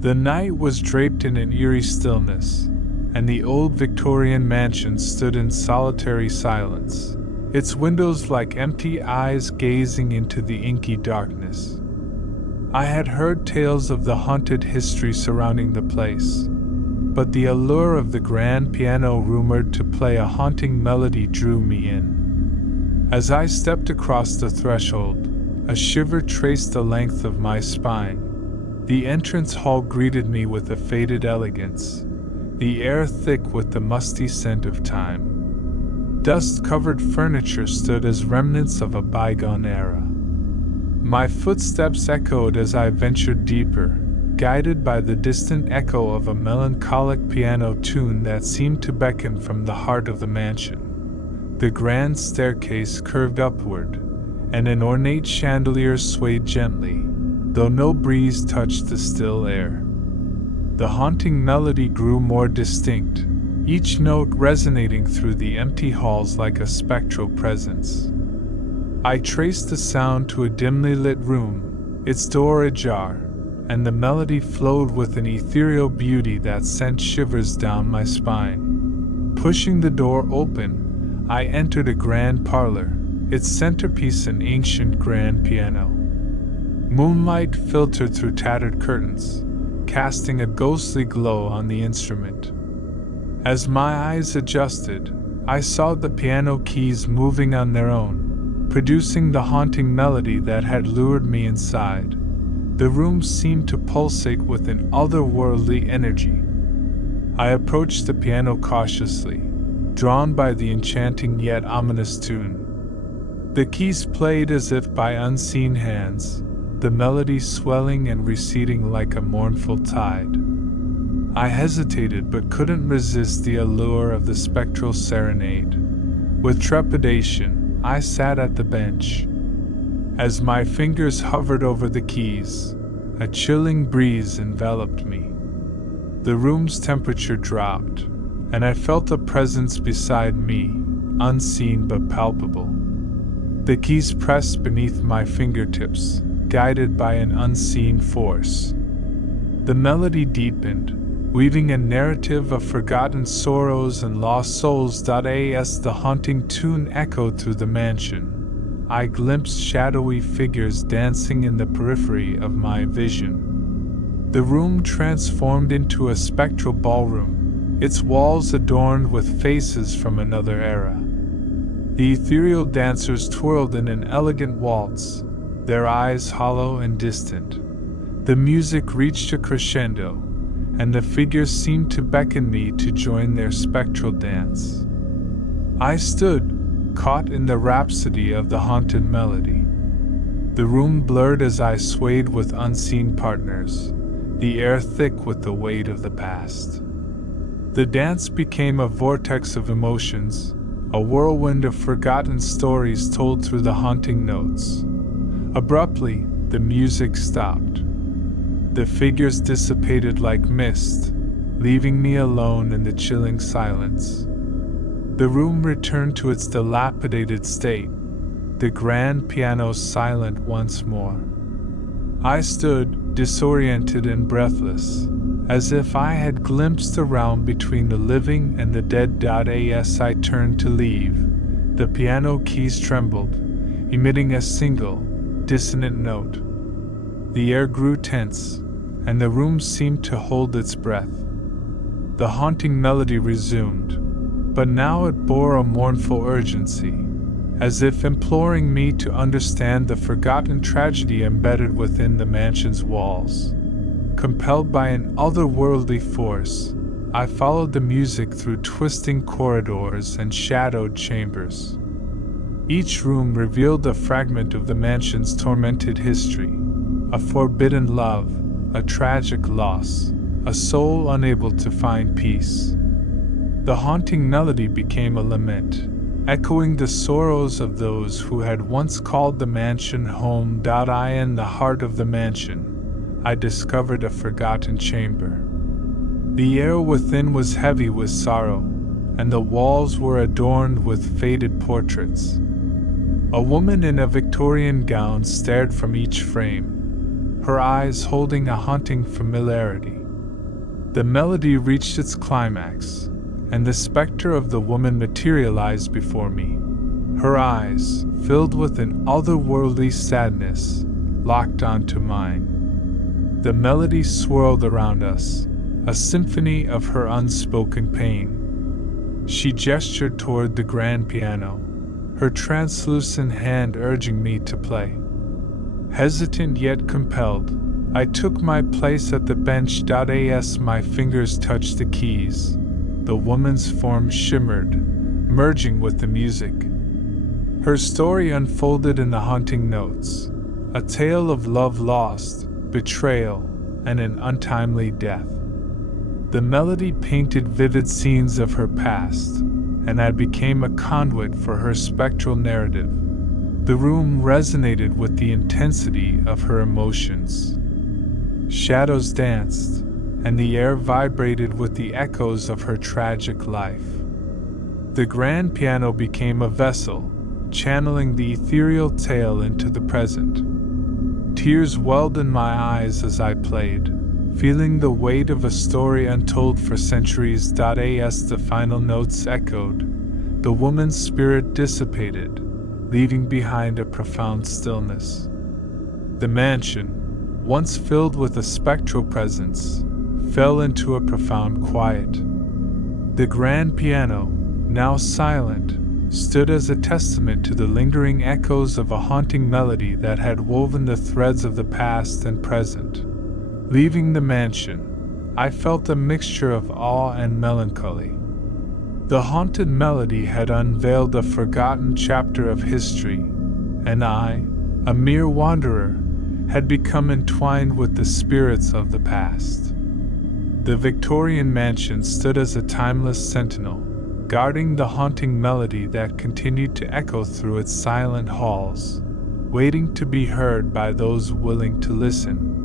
The night was draped in an eerie stillness, and the old Victorian mansion stood in solitary silence, its windows like empty eyes gazing into the inky darkness. I had heard tales of the haunted history surrounding the place, but the allure of the grand piano rumored to play a haunting melody drew me in. As I stepped across the threshold, a shiver traced the length of my spine. The entrance hall greeted me with a faded elegance, the air thick with the musty scent of time. Dust-covered furniture stood as remnants of a bygone era. My footsteps echoed as I ventured deeper, guided by the distant echo of a melancholic piano tune that seemed to beckon from the heart of the mansion. The grand staircase curved upward, and an ornate chandelier swayed gently, though no breeze touched the still air. The haunting melody grew more distinct, each note resonating through the empty halls like a spectral presence. I traced the sound to a dimly lit room, its door ajar, and the melody flowed with an ethereal beauty that sent shivers down my spine. Pushing the door open, I entered a grand parlour, its centerpiece an ancient grand piano. Moonlight filtered through tattered curtains, casting a ghostly glow on the instrument. As my eyes adjusted, I saw the piano keys moving on their own, producing the haunting melody that had lured me inside. The room seemed to pulsate with an otherworldly energy. I approached the piano cautiously, drawn by the enchanting yet ominous tune. The keys played as if by unseen hands, the melody swelling and receding like a mournful tide. I hesitated but couldn't resist the allure of the Spectral Serenade. With trepidation, I sat at the bench. As my fingers hovered over the keys, a chilling breeze enveloped me. The room's temperature dropped, and I felt a presence beside me, unseen but palpable. The keys pressed beneath my fingertips, guided by an unseen force. The melody deepened, weaving a narrative of forgotten sorrows and lost souls. As the haunting tune echoed through the mansion, I glimpsed shadowy figures dancing in the periphery of my vision. The room transformed into a spectral ballroom, its walls adorned with faces from another era. The ethereal dancers twirled in an elegant waltz, their eyes hollow and distant. The music reached a crescendo, and the figures seemed to beckon me to join their spectral dance. I stood, caught in the rhapsody of the haunted melody. The room blurred as I swayed with unseen partners, the air thick with the weight of the past. The dance became a vortex of emotions, a whirlwind of forgotten stories told through the haunting notes. Abruptly, the music stopped. The figures dissipated like mist, leaving me alone in the chilling silence. The room returned to its dilapidated state, the grand piano silent once more. I stood, disoriented and breathless, as if I had glimpsed a realm between the living and the dead. As I turned to leave, the piano keys trembled, emitting a single, dissonant note. The air grew tense, and the room seemed to hold its breath. The haunting melody resumed, but now it bore a mournful urgency, as if imploring me to understand the forgotten tragedy embedded within the mansion's walls. Compelled by an otherworldly force, I followed the music through twisting corridors and shadowed chambers. Each room revealed a fragment of the mansion's tormented history, a forbidden love, a tragic loss, a soul unable to find peace. The haunting melody became a lament, echoing the sorrows of those who had once called the mansion home. In the heart of the mansion, I discovered a forgotten chamber. The air within was heavy with sorrow, and the walls were adorned with faded portraits. A woman in a Victorian gown stared from each frame, her eyes holding a haunting familiarity. The melody reached its climax, and the specter of the woman materialized before me. Her eyes, filled with an otherworldly sadness, locked onto mine. The melody swirled around us, a symphony of her unspoken pain. She gestured toward the grand piano, her translucent hand urging me to play. Hesitant yet compelled, I took my place at the bench. As my fingers touched the keys, the woman's form shimmered, merging with the music. Her story unfolded in the haunting notes, a tale of love lost, betrayal, and an untimely death. The melody painted vivid scenes of her past, and I became a conduit for her spectral narrative. The room resonated with the intensity of her emotions. Shadows danced, and the air vibrated with the echoes of her tragic life. The grand piano became a vessel, channeling the ethereal tale into the present. Tears welled in my eyes as I played, feeling the weight of a story untold for centuries. As the final notes echoed, the woman's spirit dissipated, leaving behind a profound stillness. The mansion, once filled with a spectral presence, fell into a profound quiet. The grand piano, now silent, stood as a testament to the lingering echoes of a haunting melody that had woven the threads of the past and present. Leaving the mansion, I felt a mixture of awe and melancholy. The haunted melody had unveiled a forgotten chapter of history, and I, a mere wanderer, had become entwined with the spirits of the past. The Victorian mansion stood as a timeless sentinel, guarding the haunting melody that continued to echo through its silent halls, waiting to be heard by those willing to listen.